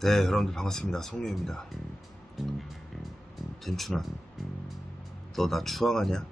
네 여러분들 반갑습니다. 송유입니다. 잼춘아 너 나 추앙하냐?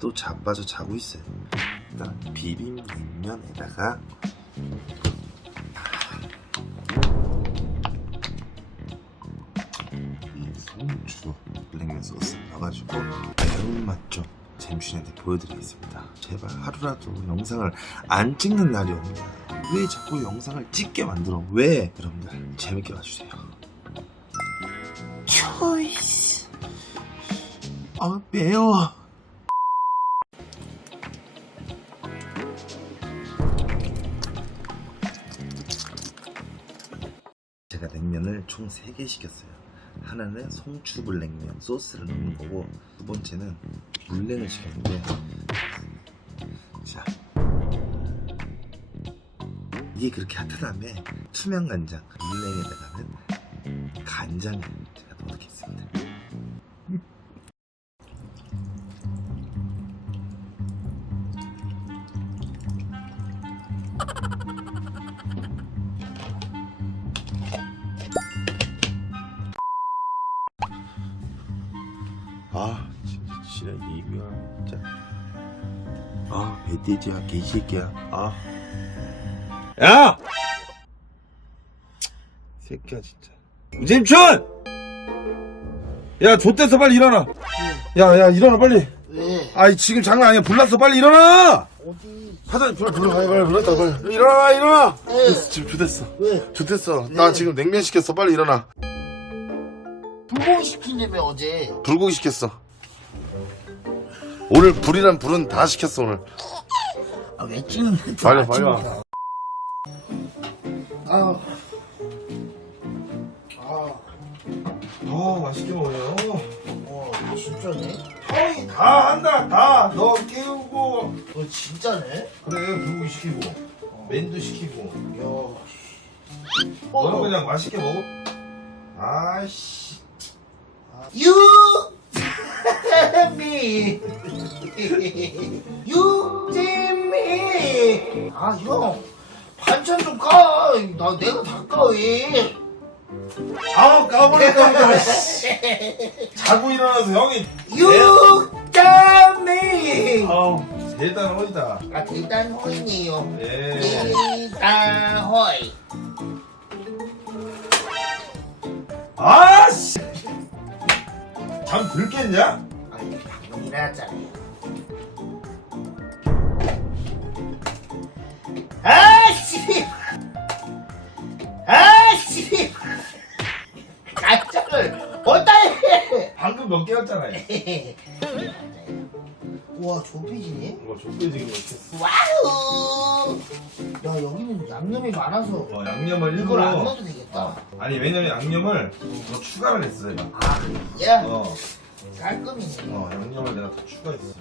또 자빠져 자고 있어요 일단 비빔냉면에다가 이 송추 냉면 소스 넣어가지고 매운맛 좀 잼춘이한테 보여드리겠습니다. 제발 하루라도 영상을 안 찍는 날이 없냐 왜 자꾸 영상을 찍게 만들어? 왜? 여러분들 재밌게 봐주세요. 초이스 아 매워. 제가 냉면을 총 3개 시켰어요. 하나는 송추불 냉면 소스를 넣는 거고 두 번째는 물냉을 시켰는데 이게 그렇게 핫하다며 투명 간장 물냉에다가는 간장을 제가 넣어놓겠습니다. 아 진짜 진짜 이거야 진짜. 아 멧돼지야 개새끼야. 아 야! 새끼야 진짜. 우잼춘! 야 좆됐어 빨리 일어나. 야 야 일어나 빨리. 왜? 아이 지금 장난 아니야. 불났어. 빨리 일어나! 어디? 화장실 불러 불러 빨리 빨리 불렀다 빨리. 일어나 일어나! 왜? 됐어, 지금 좆됐어. 왜? 좆됐어. 나 지금 냉면 시켰어. 빨리 일어나. 불고기 시킨다며 어제. 불고기 시켰어. 오늘 불이란 불은 다 시켰어 오늘. 아 왜 찍는데 빨리, 빨리 와. 아. 아. 아 맛있게 먹어요. 와 진짜네? 형이 다 한다. 다. 너 깨우고. 너 진짜네? 그래 불고기 시키고. 맨도 시키고. 야. 너는 어, 그냥 맛있게 먹어. 아이씨. You me You me 아 형 반찬 좀 까. 나 내가 다 까, 왜? 아 까버렸다 보다 자고 일어나서 형이 me! 아우 대단한 어이다 아, 대단 호이네요. 예 대단 호이. 아씨 잠 들겠냐? 아니, 방금 일어났잖아요. 개였잖아요 우와, 좁히지네? 뭐 족배지게 못했어 와우! 야, 여기는 양념이 많아서 어 양념을 이걸 안 일부러 넣어도 되겠다. 아니 왜냐면 양념을 더 추가를 했어 내가 아, 야, 어, 깔끔이네. 어 양념을 내가 더 추가했어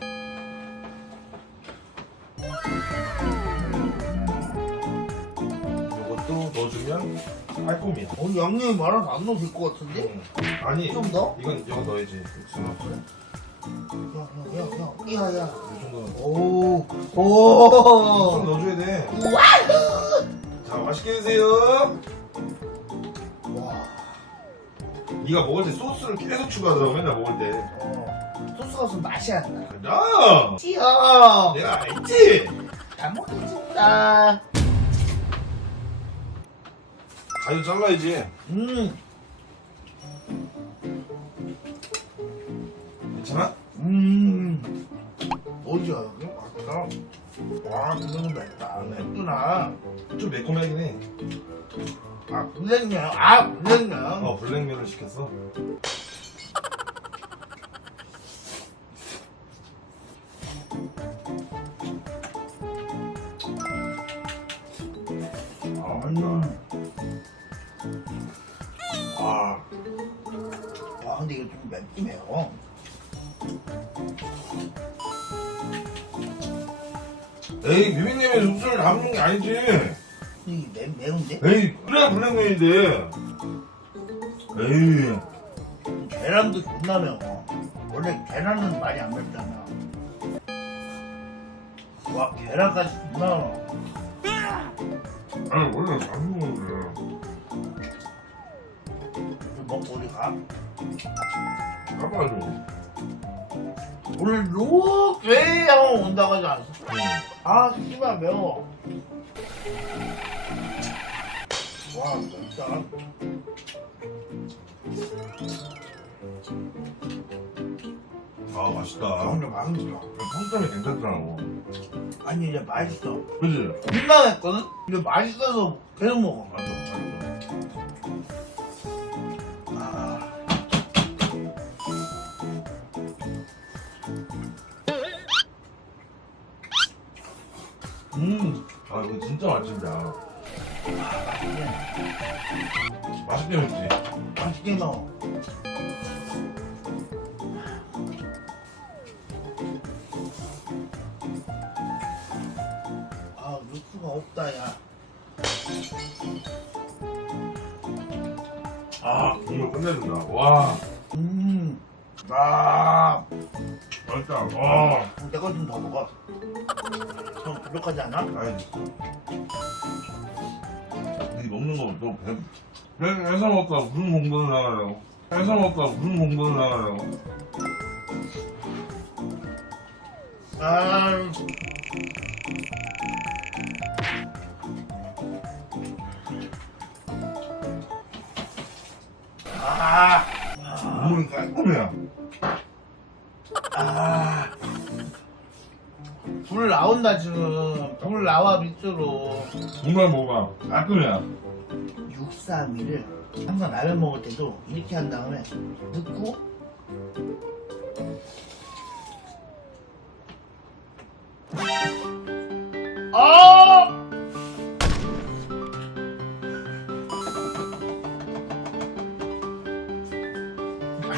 이것도 넣어주면 깔끔이야 어, 양념이 많아서 안 넣어도 될 것 같은데? 응. 아니 좀 더? 이건 이거 넣어야지 육수는 그래 야, 야, 야, 야, 야, 야. 이 정도는 오, 좀 오. 넣어줘야 돼. 자 맛있게 드세요. 와, 네가 먹을 때 소스를 계속 추가하더라고 맨날 먹을 때. 어. 소스가 없으면 맛이 안 나. 나 찌어! 내가 알지. 잘 먹겠습니다. 가위 잘라야지. 음, 괜찮아? 음. 어디야? 맞다. 와, 그거는 맵다. 맵구나. 좀 매콤하긴 해. 아, 불냉면. 아, 불냉면. 어 불냉면을 시켰어. 이거 좀 맵긴 해요. 에이 비빔냉면 육수를 담는 게 아니지. 이게 매, 매운데? 에이 그래야 불냉면인데. 에이 계란도 존나 매워. 원래 계란은 많이 안 맵잖아. 와, 계란까지 존나 매워. 아니 원래 안 먹는 데. 아, 까봐가지고. 오늘 이렇게 형 온다고 하지 않았어? 아, 씨발 매워. 와, 진짜. 아, 맛있다. 아, 근데 맛있어. 평점이 괜찮더라고. 아니, 이제 맛있어. 그지? 민망했거든? 근데 맛있어서 계속 먹어. 맞아, 음. 아, 이거 진짜 맛집이야. 맛있게 먹지? 맛있게 먹어. 아, 루프가 없다, 야. 아, 국물 끝내준다. 와. 음, 아, 맛있다. 와. 내거 좀더 먹어. 좀 부족하지 않아? 아이. 이 먹는 거, 너 배, 배, 회사 먹다 무슨 공부를 나가려고. 회사 먹다 무슨 공부를 나가려고. 아, 아, 국물이 깔끔해요. 아. 불 나온다, 지금. 불 나와, 밑으로. 정말 뭐가 깔끔해요. 632를 항상 라면 먹을 때도 이렇게 한 다음에 넣고 아!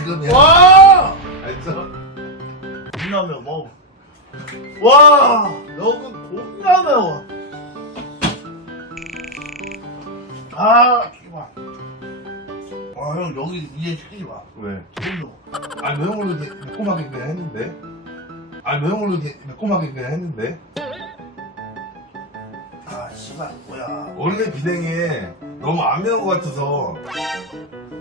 이건 와! 알죠? 겁나 매워 먹어 와! 여기 겁나 매워 아 씨발 와형 여기 이제 시키지 마. 왜? 너무 아 매운 걸로 이렇게 매콤하게 그냥 했는데. 아 매운 걸로 이렇게 매콤하게 그냥 했는데. 아 씨발 뭐야. 원래 비냉에 너무 안 매운 것 같아서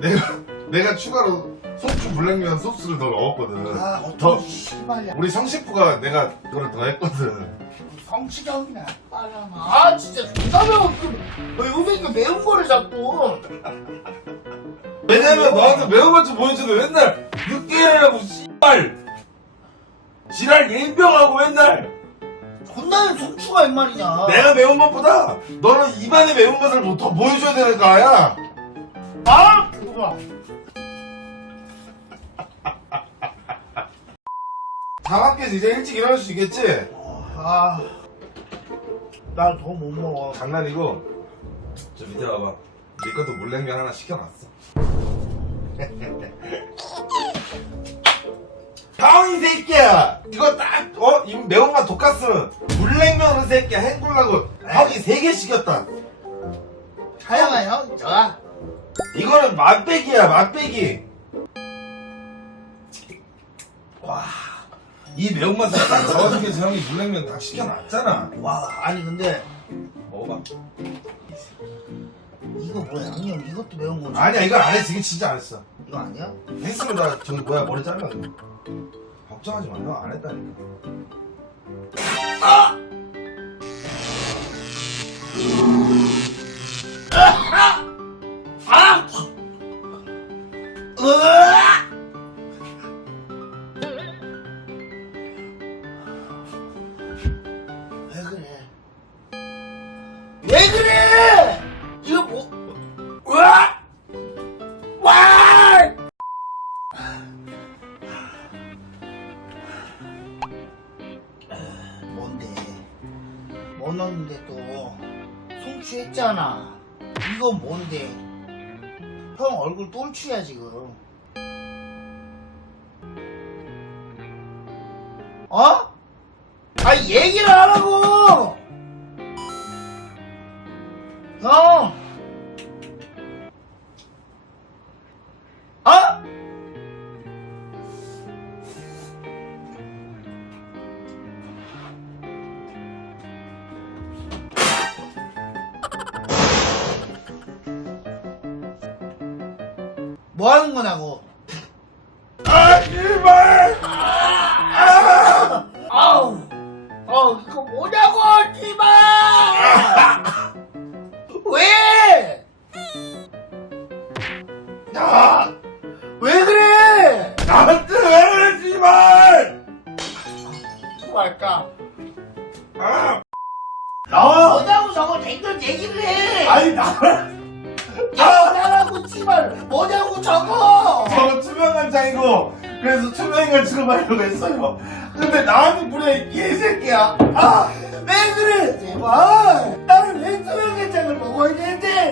내가 내가 추가로 소주 물냉면 소스를 더 넣었거든. 아 더 어떤 씨발이야. 우리 성식부가 내가 그걸 더 했거든. 성치경이나 빨라나 아 진짜 존나 매워. 왜 요새니까 매운 거를 자꾸. 왜냐면 너한테 매운맛 좀 보여줘도 맨날 육개라고 씨발. 지랄 예병하고 맨날. 존나 성추가 웬 말이냐. 내가 매운맛보다 너는 입안의 매운맛을 뭐더 보여줘야 되는 거 아야? 아 그거 다 밖에서 이제 일찍 일어날 수 있겠지? 아나 더못 먹어. 장난이고? 저 밑에 봐봐. 네 것도 물냉면 하나 시켜놨어. 가온 이 새끼야! 이거 딱 어? 이 매운맛 독가스 물냉면은 새끼야. 행굴라고. 형이 세개 시켰다. 하영아 형 좋아 이거는 맛배기야 맛배기. 와 이 매운맛을 딱 잡아주면서 형이 물냉면 딱 시켜놨잖아 와 아니 근데 먹어봐 이거 뭐야 양념 이것도 매운 거지 아니야 이건 안 했어 이게 진짜 안 했어 이거 아니야? 했으면 나 저기 뭐야 머리 잘라. 걱정하지 마. 형안 했다니까. 으아! 뭐 넣었는데 또 송취했잖아. 이건 뭔데? 형 얼굴 똘추야 지금. 어? 아 얘기를 하라고! 뭐 하는 거냐고. 아 제발! 아우! 어 이거 뭐냐고 씨발! 왜? 야 왜 그래? 나한테 왜 그래 제발! 뭐 할까? 아! 나와! 뭐냐고 저거 댓글 얘기를 해! 아니 나 뭐냐고 씨발! 뭐냐고 저거! 저거 투명한 장이고 그래서 투명인간 취급하려고 했어요. 근데 나한테 무례 개새끼야. 아왜 그래 제발 나는 왜 투명해장을 먹어야 되는데